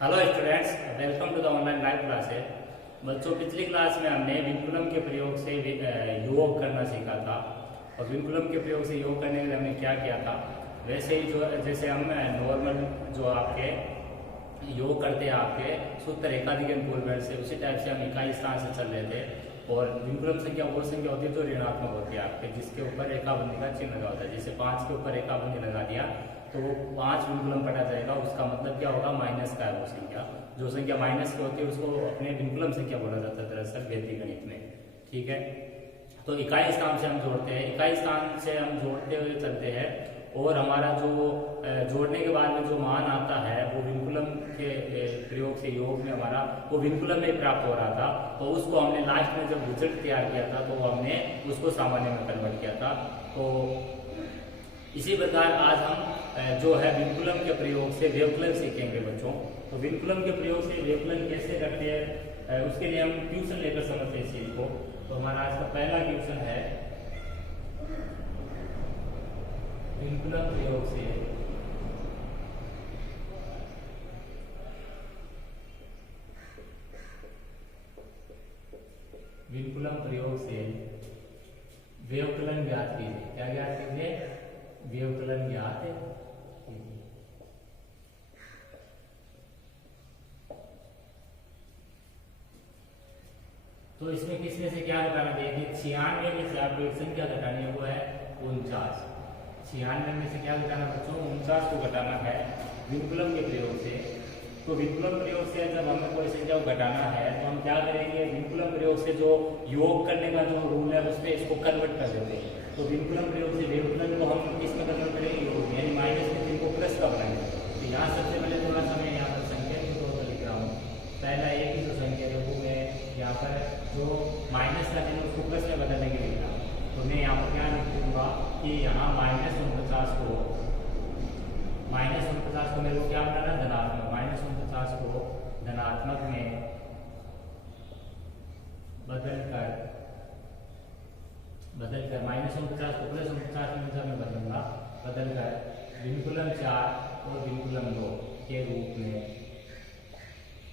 Hello students, welcome to the online live classes. बच्चों, पिछली class में हमने विनकुलम के प्रयोग से योग करना सीखा था। और विनकुलम के प्रयोग से योग करने के लिए हमने क्या किया था, वैसे ही जो जैसे हम नॉर्मल जो आपके योग करते हैं आपके सूत्र एकाधिक पूर्ववर्ग से, उसी टाइप से हम इकाई स्थान से चल रहे थे। और विनकुलम संख्या वो संख्या होती है जो ऋणात्मक होती है आपके, जिसके ऊपर एकाबंदी का चिन्ह लगा होता है। जैसे 5 के ऊपर एकाबंदी लगा दिया तो वो 5 विनकुलम पटा जाएगा। उसका मतलब क्या होगा, माइनस का है वो संख्या। जो संख्या माइनस की होती है उसको अपने विनकुलम संख्या बोला जाता है दरअसल वैदिक गणित में। ठीक है, तो इकाई स्थान से हम जोड़ते हैं, इकाई स्थान से हम जोड़ते हुए चलते हैं। और हमारा जो जोड़ने के बाद में जो मान आता है वो विनकुलम के प्रयोग से योग में हमारा वो विनकुलम में प्राप्त हो रहा था। तो उसको हमने लास्ट में जब रिजल्ट तैयार किया था तो हमने उसको सामान्य में कन्वर्ट किया था। तो इसी प्रकार आज हम जो है विनकुलम के प्रयोग से व्यवकलन सीखेंगे बच्चों। तो विनकुलम के प्रयोग से व्यवकलन कैसे करते हैं उसके लिए हम ट्यूशन लेकर समझते हैं इस चीज को। तो हमारा आज का पहला ट्यूशन है विनकुलम प्रयोग से व्यवकलन ज्ञात कीजिए। क्या ज्ञात कीजिए? व्यवकलन ज्ञात कीजिए। तो इसमें किसमें से क्या घटाना देगी? 96 में से आपको एक संख्या घटानी है, वो है 49। 96 में से क्या घटाना बच्चों? 49 को घटाना है विनकुलम के प्रयोग से। तो विनकुलम प्रयोग से जब हमें कोई संख्या को घटाना है तो हम क्या करेंगे, विनकुलम प्रयोग से जो योग करने का जो रूल है उसमें इसको कन्वर्ट कर देते हैं। तो विनकुलम प्रयोग से व्यवकलन को हम किस में कन्वर्ट करेंगे? योग, यानी माइनस के चिन्ह को प्लस का बनाएंगे। तो यहाँ सबसे पहले थोड़ा सा मैं यहाँ पर संख्या के तौर पर लिख रहा हूँ। पहला एक ही जो संख्या है वो मैं यहाँ पर जो माइनस का चिन्ह उसको प्लस में बदलने के लिए लिख रहा हूँ। तो मैं यहाँ पर क्या लिख दूंगा कि यहाँ -49 को मेरे को क्या बनाना? धनात्मक। -49 को धनात्मक में बदलकर -49 को +49 में जब मैं बदलूंगा, बदलकर विनकुलम 4 और विनकुलम 2 के रूप में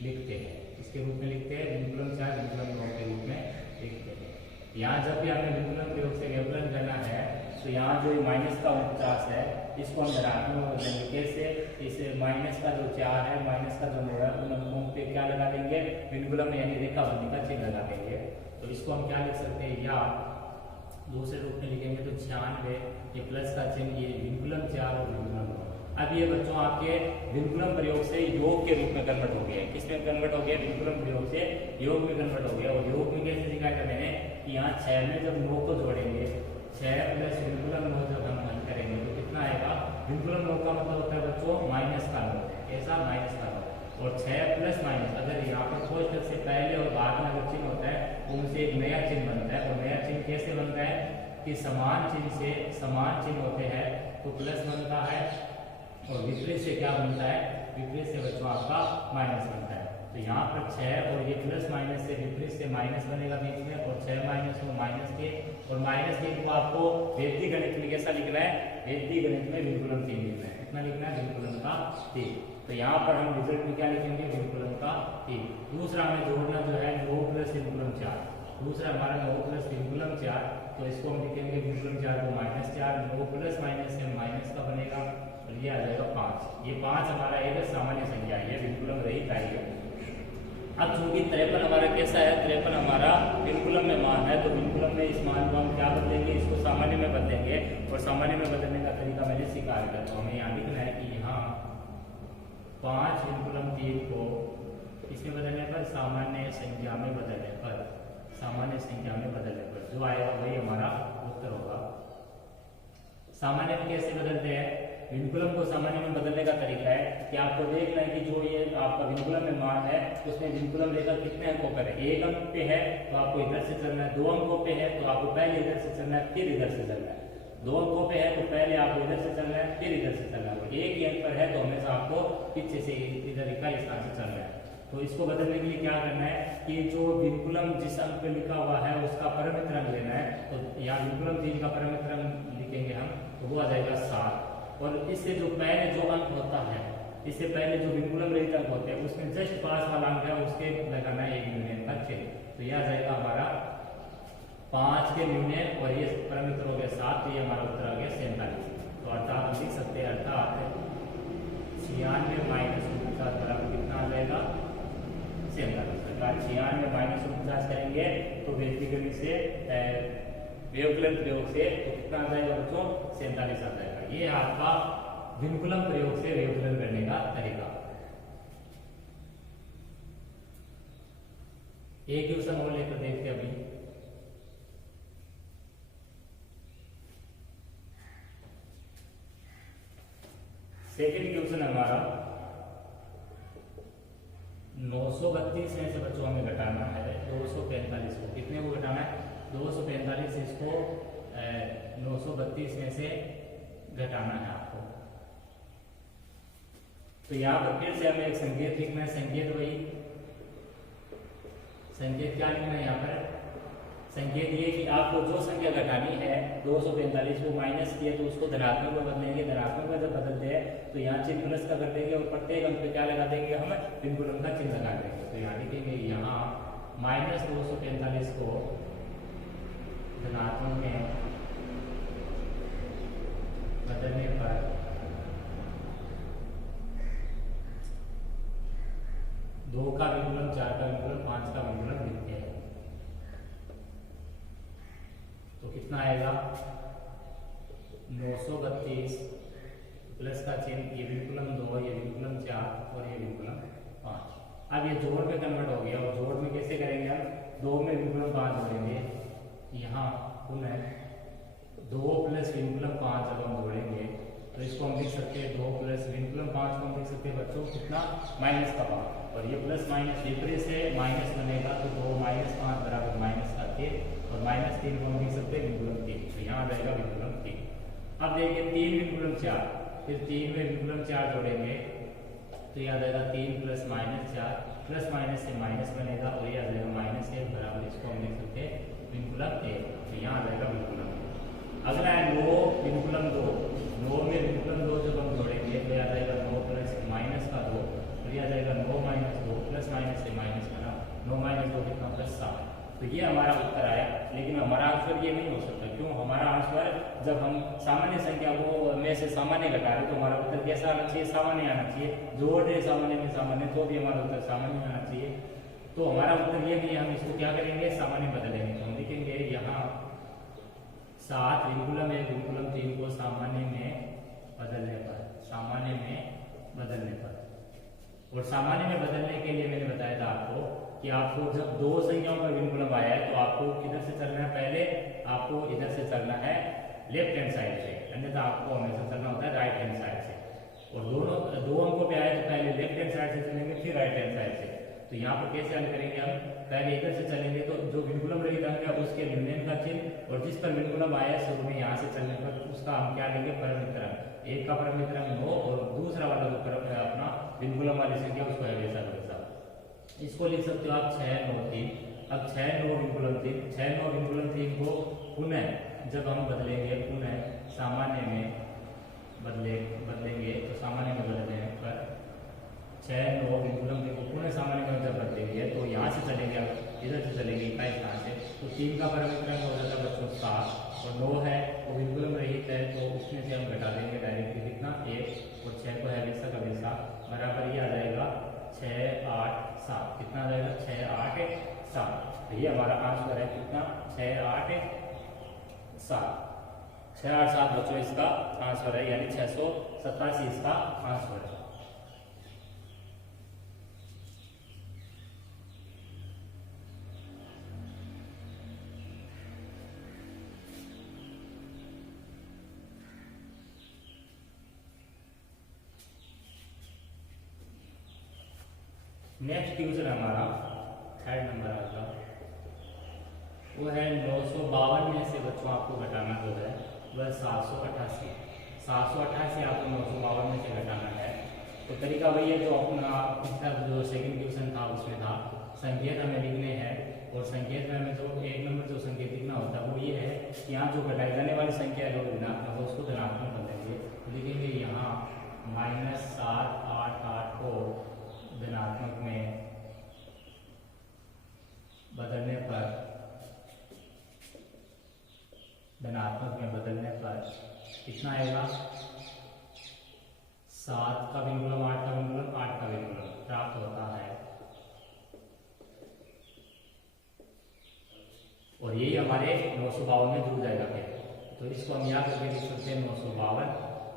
लिखते हैं। इसके रूप में लिखते हैं विनकुलम 4 विनकुलम 2 के रूप में लिखते हैं। यहाँ जब भी हमें विनकुलम प्रयोग से व्यवकलन करना है तो यहाँ जो माइनस का 49 है इसको हम धनात्मक में बदलेंगे। कैसे? इस माइनस का जो 4 है, माइनस का जो 9 है, उन अंकों पे क्या लगा देंगे? विनकुलम में यानी रेखाबंदी का चिन्ह लगा देंगे। तो इसको हम क्या लिख सकते हैं, या दूसरे रूप में लिखेंगे तो 96 ये प्लस का चिन्ह, ये विनकुलम 4 और विनकुलम 2। अब ये बच्चों आपके विनकुलम प्रयोग से योग के रूप में कन्वर्ट हो गया। किसमें कन्वर्ट हो गया? विनकुलम प्रयोग से योग में कन्वर्ट हो गया। और योग में कैसे दिखाया था मैंने कि यहाँ 6 में जब 9 को जोड़ेंगे, 6 प्लस विनकुलम 9 जब हम हल करेंगे तो कितना आएगा? विनकुलम 9 का मतलब होता है बच्चों माइनस का 9। ऐसा माइनस का 9 और 6 प्लस माइनस, अगर यहाँ पर कोष्ठक से पहले और बाद में अगर चिन्ह होता है उनसे एक नया चिन्ह बनता है। और नया चिन्ह कैसे बनता है कि समान चिन्ह से समान चिन्ह होते हैं तो प्लस बनता है, और विपरीत से क्या बनता है? विपरीत से बच्चों आपका माइनस बनता है। तो यहाँ पर 6 और ये प्लस माइनस से विपरीत से माइनस बनेगा बीच में, और 6 माइनस को माइनस के, और माइनस के को आपको वैदिक गणित में कैसा लिखना है? वैदिक गणित में विनकुलम 3 लिखना है। कितना लिखना है? विनकुलम का 3। तो यहाँ पर हम रिजल्ट में क्या लिखेंगे? विनकुलम का 3। दूसरा हमें जोड़ना जो है 9 प्लस विनकुलम 4। दूसरा हमारा 9 प्लस विनकुलम 4, तो इसको हम लिखेंगे विनकुलम 4 को -4। 9 प्लस माइनस से माइनस का बनेगा और ये आ जाएगा 5। ये 5 हमारा एक सामान्य संख्या है, विनकुलम रहित है। अब चूंकि 53 हमारा कैसा है? 53 हमारा विनकुलम में मान है, तो विनकुलम में इस मान को हम क्या बदलेंगे? इसको सामान्य में बदलेंगे। और सामान्य में बदलने का तरीका मैंने सिखा दिया। तो हमें यहाँ लिखना है कि यहाँ 5 विनकुलम 3 को इसमें बदलने पर, सामान्य संख्या में बदलने पर, सामान्य संख्या में बदलने पर जो आएगा वही हमारा उत्तर होगा। सामान्य में कैसे बदलते हैं? विनकुलम को सामान्य में बदलने का तरीका है कि आपको देखना है कि जो ये आपका विनकुलम में मान है उसमें विनकुलम रेखा कितने अंकों पर है। 1 अंक पे है तो आपको इधर से चलना है, 2 अंकों पे है तो आपको पहले इधर से चलना है फिर इधर से चलना है, 2 अंकों पे है तो पहले आपको इधर से चलना है फिर इधर से चलना है। 1 ही अंक पर है तो हमेशा आपको पीछे से इधर इकाई स्थान से चलना है। तो इसको बदलने के लिए क्या करना है कि जो विनकुलम जिस अंक पे लिखा हुआ है उसका परिमित अंक लेना है। तो यहाँ विनकुलम 3 का परिमित अंक लिखेंगे हम, तो वो आ जाएगा 7। और इससे जो पहले जो अंक होता है इससे पहले जो विनकुलम रहित अंक होते हैं उसमें जस्ट पास वाला अंक है उसके लगाना है एक यूनियन का चिन्ह। तो यह आ जाएगा हमारा 5 के यूनियन और ये परम मित्र हो गया 7, तो ये हमारा उत्तर आ गया 47। तो अर्थात हम लिख सकते हैं अर्थात 96 माइनस 49 बराबर कितना आ जाएगा 47। अर्थात 96 माइनस 49 करेंगे तो व्यक्तिगत से व्यवकलन प्रयोग से तो कितना आ जाएगा बच्चों 47 आ जाएगा। ये आपका विनकुलम प्रयोग से व्यवकलन करने का तरीका। एक क्वेश्चन और लेकर देखते हैं अभी। सेकंड क्वेश्चन हमारा 932 में से बच्चों हमें घटाना है 245 को। कितने को घटाना है 245, इसको 932 में से घटाना है आपको। तो यहाँ पर फिर से हमें एक संकेत लिखना है। संकेत वही संकेत क्या लिखना है यहाँ पर, संकेत ये कि आपको जो संख्या घटानी है 245 को माइनस किया तो उसको धनात्मक में बदलेंगे। धनात्मक में जब बदलते हैं तो यहाँ चिन्ह प्लस का कर देंगे और प्रत्येक अंक पे क्या लगा देंगे हम विनकुलम का चिन्ह लगा देंगे। तो यहाँ लिखेंगे यहाँ माइनस 245 को धनात्मक में बदलने पर 2 का विनकुलम 4 का विनकुलम 5 का विनकुलम लिखते हैं। तो कितना आएगा 932 प्लस का चिन्ह ये विनकुलम 2, ये विनकुलम 4 और ये विनकुलम 5। अब ये जोड़ में कन्वर्ट हो गया और जोड़ में कैसे करेंगे हम 2 में विनकुलम 5 जोड़ेंगे। यहाँ पुनः 2 प्लस विनकुलम 5 जब हम जोड़ेंगे तो इसको हम लिख सकते हैं 2 प्लस विनकुलम 5 को हम लिख सकते हैं बच्चों कितना माइनस का 5 और ये प्लस माइनस विपरीत से माइनस बनेगा तो 2 माइनस 5 बराबर माइनस का 3 और माइनस 3 को हम लिख सकते हैं विनकुलम 3। तो यहाँ आ जाएगा विनकुलम 3। अब देखिए 3 विनकुलम 4, फिर 3 में विनकुलम 4 जोड़ेंगे तो यह आ जाएगा 3 प्लस माइनस 4 प्लस माइनस से माइनस बनेगा और ये आ जाएगा माइनस 1 बराबर इसको हम लिख सकते हैं विनकुलम 1। तो यहाँ आ जाएगा विनकुलम। अगला है 9 विनकुलम 2। 9 में विनकुलम 2 जब हम जोड़ेंगे तो आ जाएगा 9 प्लस माइनस का 2 और यह आ जाएगा 9 माइनस 2 प्लस माइनस से माइनस बना 9 माइनस 2 कितना प्लस 7। तो ये हमारा उत्तर आया। लेकिन हमारा आंसर ये नहीं हो सकता, क्यों? हमारा आंसर जब हम सामान्य संख्या को में से सामान्य घटा रहे तो हमारा उत्तर कैसा आना चाहिए? सामान्य आना चाहिए। जोड़ रहे सामान्य में सामान्य तो भी हमारा उत्तर सामान्य आना चाहिए। तो हमारा उत्तर ये नहीं है, हम इसको क्या करेंगे सामान्य बदलेंगे। तो हम लिखेंगे यहाँ 7 विनकुलम 1 विनकुलम 3 को सामान्य में बदलने पर, सामान्य में बदलने पर। और सामान्य में बदलने के लिए मैंने बताया था आपको कि आपको जब 2 संख्याओं का विनकुलम आया है तो आपको किधर से चलना है? पहले आपको इधर से चलना है लेफ्ट हैंड साइड से, अन्यथा आपको हमेशा चलना होता है राइट हैंड साइड से। और दोनों 2 अंकों पे आए तो पहले लेफ्ट हैंड साइड से चलेंगे फिर राइट हैंड साइड से। तो यहाँ पर कैसे हल करेंगे हम? पहले इधर से चलेंगे तो जो विनकुलम रहित अंक है उसके यूनियन का चिन्ह और जिस पर विनकुलम आया शुरू में यहाँ से चलने पर उसका हम क्या लेंगे? परम मित्र अंक। एक का परम मित्र अंक 9 और दूसरा वाला जो परम है अपना विनकुलम वाली संख्या उसको है वैसा वैसा। इसको लिख सकते हो आप 6 9 3। अब 6 9 विनकुलम 3, 6 9 विनकुलम 3 को पुनः जब हम बदलेंगे, पुनः सामान्य में बदलेंगे तो सामान्य में बदलने पर 6 9 विनकुलम 3 को पुनः सामान्य में जब बदलेंगे तो यहाँ से चलेंगे, अब इधर से चलेंगे इकाई स्थान से, तो 3 का परम मित्र अंक हो जाता है बच्चों 7 और 9 है वो विनकुलम रहित है तो उसमें से हम घटा देंगे डायरेक्टली कितना 1 और 6 को है वैसा का वैसा बराबर ये आ जाएगा 6 8 7। कितना आ जाएगा? 6 8 7। तो ये हमारा आंसर है कितना? 6 8 7। 6 8 7 बच्चों इसका आंसर है, यानी 687 इसका आंसर है। नेक्स्ट क्वेश्चन हमारा 3rd नंबर आएगा, वो है 952 में से बच्चों आपको घटाना जो है वह 788। 788 आपको 952 में से घटाना है। तो तरीका वही है जो अपना पिछला जो सेकंड क्वेश्चन था उसमें था। संकेत हमें लिखने हैं और संकेत में हमें जो 1 नंबर जो संकेत लिखना होता है वो ये है कि यहाँ जो घटाई जाने वाली संख्या है जो ऋणात्मक है उसको धनात्मक बदलेंगे। लिखेंगे यहाँ -7 8 को धनात्मक में बदलने पर कितना आएगा? 7 का विंकुलम 8 का विंकुलम 8 का विंकुलम प्राप्त होता है। और यही हमारे 952 में जुड़ जाएगा फिर। तो इसको हम याद करके लिख सकते हैं 952,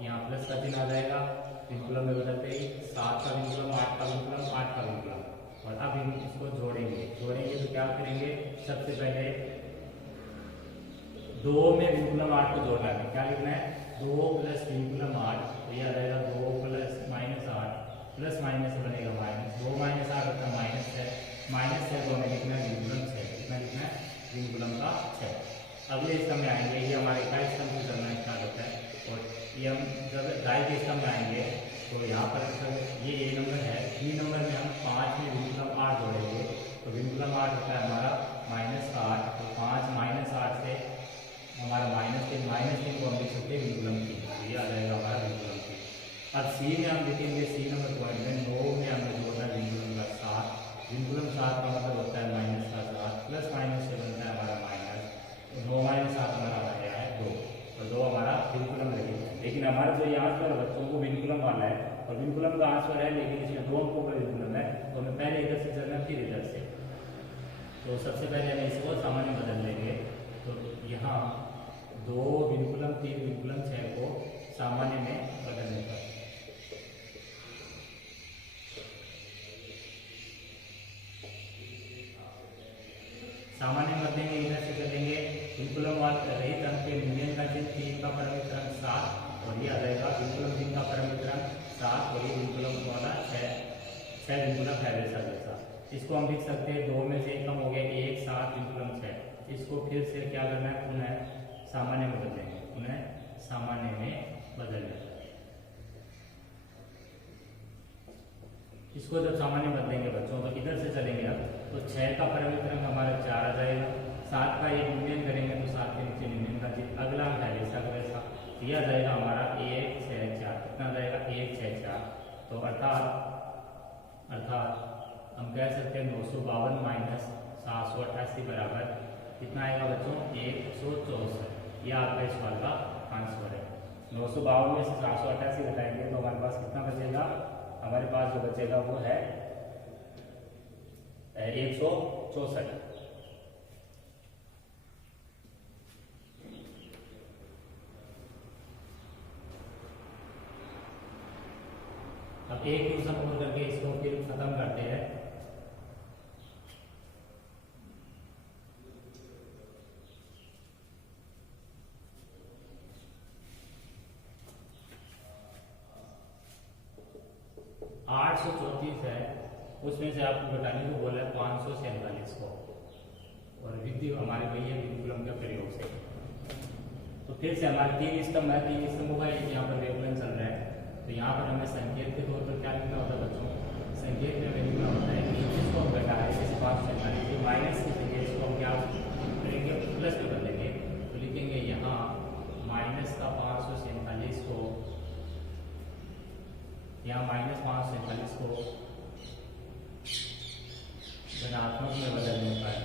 यहाँ प्लस का चिन्ह आ जाएगा विंकुलम में बदलते ही 7 का विंकुलम 8 का विंकुलम 8 का विंकुलम। और अब हम इसको जोड़ेंगे तो क्या करेंगे? सबसे पहले 2 में विंकुलम 8 को जोड़ना है। क्या लिखना है? 2 प्लस विंकुलम 8, तो यह आ जाएगा 2 प्लस माइनस 8 प्लस माइनस से बनेगा माइनस 2 माइनस 8 होता है माइनस 6 को हमें लिखना है विंकुलम 6। कितना लिखना है? विंकुलम का 6। अगले स्तंभ में आएंगे, ये हमारे इकाई स्तंभ से करना स्टार्ट होता है। और ये हम जब दाई के स्तंभ में आएंगे तो यहाँ पर ये ए नंबर है, बी नंबर में हम 5 में विंकुलम 8 जोड़ेंगे तो विंकुलम 8 होता है हमारा -8। तो 5 -8 से हमारा -3 को हम लिख सकते हैं विंकुलम 3। ये आ जाएगा हमारा विंकुलम 3। अब सी में हम लिखेंगे, सी नंबर पॉइंट में 9 में हमें जोड़ना है विंकुलम का 7। विंकुलम 7 का मतलब होता है -7 प्लस माइनस से बनता है हमारा माइनस, तो 9 - 7 हमारा आ गया है 2, और 2 हमारा विंकुलम लगेगा। लेकिन हमारा जो ये आंसर है बच्चों को विंकुलम वाला है, और विंकुलम का आंसर है, लेकिन इसमें 2 अंकों का विंकुलम है, तो हमें पहले इधर से चलना फिर इधर से। तो सबसे पहले हमें इसको सामान्य बदल लेंगे। तो यहाँ 2 विंकुलम 3 विंकुलम 6 को सामान्य में बदलने पर सामान्य बदलेंगे, इधर से चलेंगे विंकुलम रहित अंक के न्यूनतम का चिन्ह 3 का परमित्रंक 7, और ये आ जाएगा विंकुलम 3 का परमित्रंक 7, और ये विंकुलम वाला 6 विंकुलम है वैसा जैसा। इसको हम लिख सकते हैं 2 में से 1 कम हो गया 1 7 विंकुलम 6। इसको फिर से क्या करना है? पुनः सामान्य में बदलेंगे, पुनः सामान्य में बदलने। इसको जब सामान्य बदलेंगे बच्चों तो इधर से चलेंगे अब, तो 6 का परमित्रंक हमारा 4 आ जाएगा, 7 का एक यूनियन करेंगे तो 7 के नीचे यूनियन का चिन्ह अगला है वैसा का वैसा। यह जाएगा हमारा 1 6 4। कितना जाएगा? 1 6 4। तो अर्थात हम कह सकते हैं 952 माइनस 788 बराबर कितना आएगा बच्चों? 164। यह आपका इस सवाल का आंसर है। 952 में से 788 घटाएंगे तो हमारे पास कितना बचेगा? हमारे पास जो बचेगा वो है 164। अब एक क्वेश्चन और करके इसको फिर खत्म करते हैं। है, उसमें से आपको घटाने को बोला है 547 को, और विधि हमारे वही है विंकुलम के प्रयोग से। तो फिर से हमारे 3 स्तंभ है, 3 स्तंभों का एक यहाँ पर व्यवकलन चल रहा है। तो यहाँ पर हमें संकेत के तौर पर क्या लिखना होता है बच्चों? संकेत में हमें लिखना होता है कि इसको हम घटा है जैसे 547 माइनस की जगह इसको हम क्या करेंगे? प्लस में बदलेंगे। तो लिखेंगे यहाँ माइनस का 547 को, यहाँ माइनस 547 को धनात्मक में बदलने पर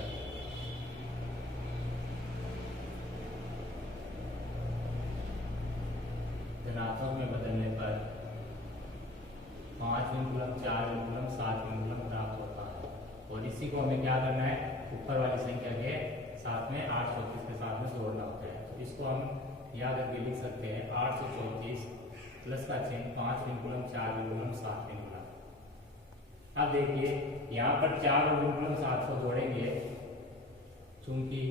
धनात्मक में बदलने पर 5 विंकुलम 4 विंकुलम 7 विंकुलम प्राप्त होता है। और इसी को हमें क्या करना है? ऊपर वाली संख्या के साथ में 834 के साथ में जोड़ना होता है। तो इसको हम याद करके लिख सकते हैं 834 प्लस का चिन्ह 5 विंकुलम 4 विंकुलम 7 विंकुलम। अब देखिए यहाँ पर 4 विंकुलम 7 को जोड़ेंगे, चूंकि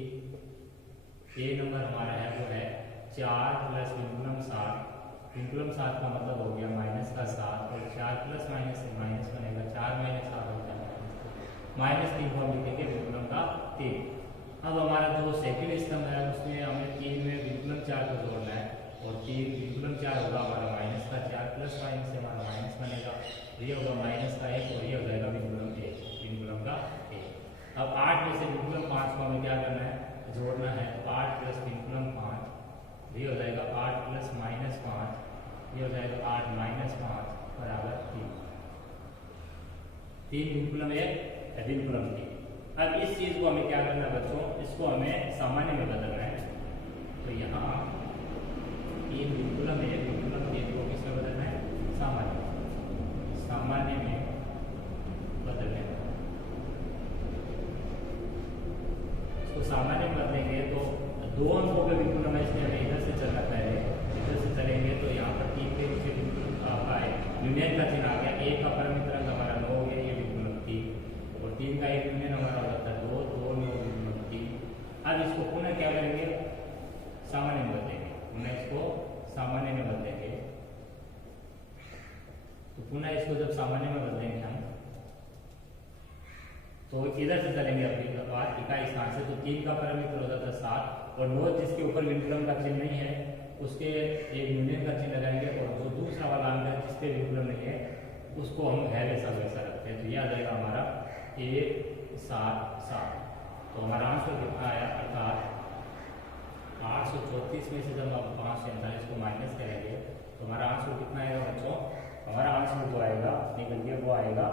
ए नंबर हमारा है वो है 4 प्लस विंकुलम 7। विंकुलम 7 का मतलब हो गया माइनस का 7, और 4 प्लस माइनस से माइनस बनेगा, 4 माइनस 7 हो जाएगा -3 को हम लिखेंगे विंकुलम का 3। अब हमारा जो सेकंड स्तंभ है उसमें हमें 3 में विंकुलम 4 को जोड़ना है, और 3 विंकुलम 4 होगा हमारा माइनस का 4 प्लस माइनस से हमारा माइनस बनेगा, ये होगा माइनस का 1, और ये हो जाएगा विंकुलम 1, विंकुलम का 1। अब 8 में से विंकुलम 5 को हमें क्या करना है? जोड़ना है। 8 प्लस विंकुलम 5, ये हो जाएगा 8 प्लस -5, ये हो जाएगा 8 - 5 बराबर 3। चीज को हमें क्या करना है बच्चों, इसको हमें सामान्य में बदलना है। तो यहाँ ये विनकुलम है, विनकुलम के को किसमें बदलना है, सामान्य, सामान्य में बदलना है। इसको सामान्य में बदलेंगे तो 2 अंकों पे विनकुलम है, इसलिए हमें इधर से चलना पहले, इधर से चलेंगे तो यहाँ पर 3 के नीचे यूनियन का चिन्ह आ गया। 1 का परमित अंक हमारा 9 हो गया, ये विनकुलम 3, और 3 का एक यूनियन हमारा हो जाता है 2, 2 9 विनकुलम 3। अब इसको पुनः क्या करेंगे, सामान्य में बदलेंगे, पुनः इसको सामान्य में बदलेंगे। तो पुनः इसको जब सामान्य में बदलेंगे हम, तो इधर से चलेंगे अपनी बार इकाई स्थान से, तो 3 का परमित्र हो जाता है 7, और 9 जिसके ऊपर विनकुलम का चिन्ह नहीं है उसके एक यूनियन का चिन्ह लगाएंगे, और जो दूसरा वाला अंक है जिसपे विनकुलम नहीं है उसको हम है वैसा वैसा रखते हैं। तो यह आ जाएगा हमारा 1 7 7। तो हमारा आंसर कितना आया, अर्थात 834 में से जब हम 547 को माइनस करेंगे तो हमारा आंसर कितना आएगा बच्चों, हमारा आंसर जो आएगा निकल के वो आएगा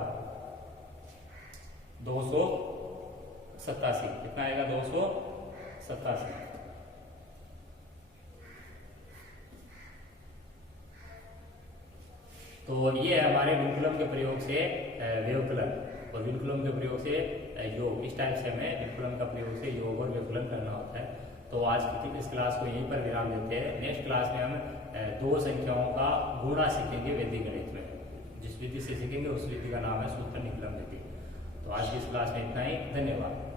287। कितना आएगा, 287। तो ये है हमारे विनकुलम के प्रयोग से व्यवकलन और विनकुलम के प्रयोग से योग। इस टाइप से हमें विनकुलम का प्रयोग से योग और व्यवकलन करना होता है। तो आज की इस क्लास को यहीं पर विराम देते हैं। नेक्स्ट क्लास में हम 2 संख्याओं का गुणा सीखेंगे वैदिक गणित में। जिस विधि से सीखेंगे उस विधि का नाम है सूत्र निकलम विधि। तो आज की इस क्लास में इतना ही, धन्यवाद।